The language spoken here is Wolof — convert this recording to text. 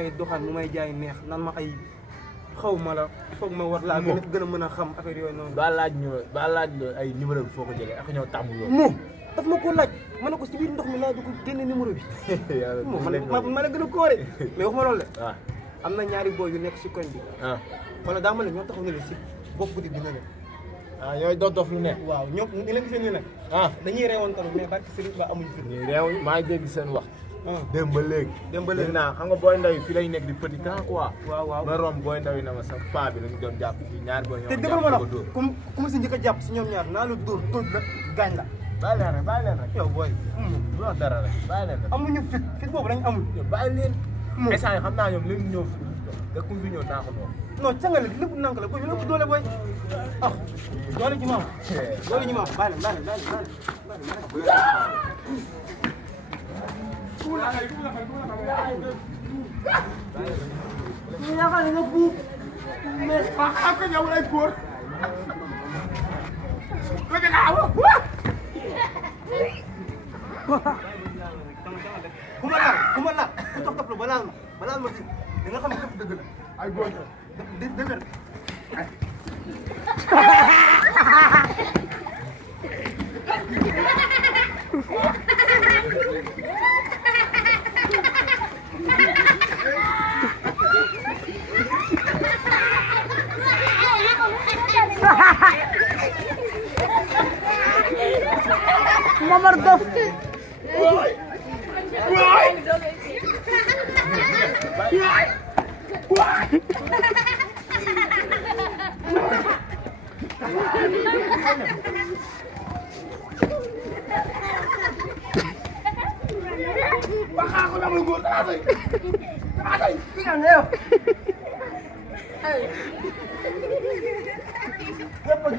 koy doxaan mu may jaay neex nan ma ay xaw ma la foog ma war laa gën a mën a xam affaire yooyu noonu. ba laaj ñu ay numéro bi foo ko jëlee ak ñëw tàmm loolu. moom daf ma ko laaj ma ne ko si biir ndox mi laa dugg génne numéro bi. ma la gën a kóore mais wax ma loolu de. waaw am na ñaari boy yu nekk si koñ bi. wala daa ma ne ñoo taxaw ne la si bopp boutique bi ne leen. ñooy dof ñu ne. waaw ñoom ni la gisee nii nag. dañuy reewoon tamit mais barki Serigne Ba amuñu fi. ñuy reew maa ngi dégg seen wax. dem ba léegi. naa xam nga booy ndaw yi fii lay nekk di petit camp quoi. waaw ma romb booy ndaw yi na ma sa paa bi lañu doon jàpp fii ñaari booy ñoo te dëggal ma la ku ma si njëkk a jàpp si ñoom ñaar naa la dóor tóoj la gaañ la. bàyyi leen rek yow booy. bu wax dara rek bàyyi leen rek. amuñu fit boobu lañ amul. bàyyi leen. instant yi xam naa ñoom léegi ñëw fii te ku fi ñëw naa ko doon. non cangale lépp nank la booy lépp doole booy. doole ji maam. doole ji maam bàyyi leen. ñu yaakaar ne nga buub mais ak ko ñëw ay góor ko ci naaw ku ma laal ku tof tof la ba laal ma ci da nga xam ne képp dëgg la ay góor dëgg la Mamar dof. Baka ko naman góor tatay. Tatay, tingnan ngayon. Ay. Kapag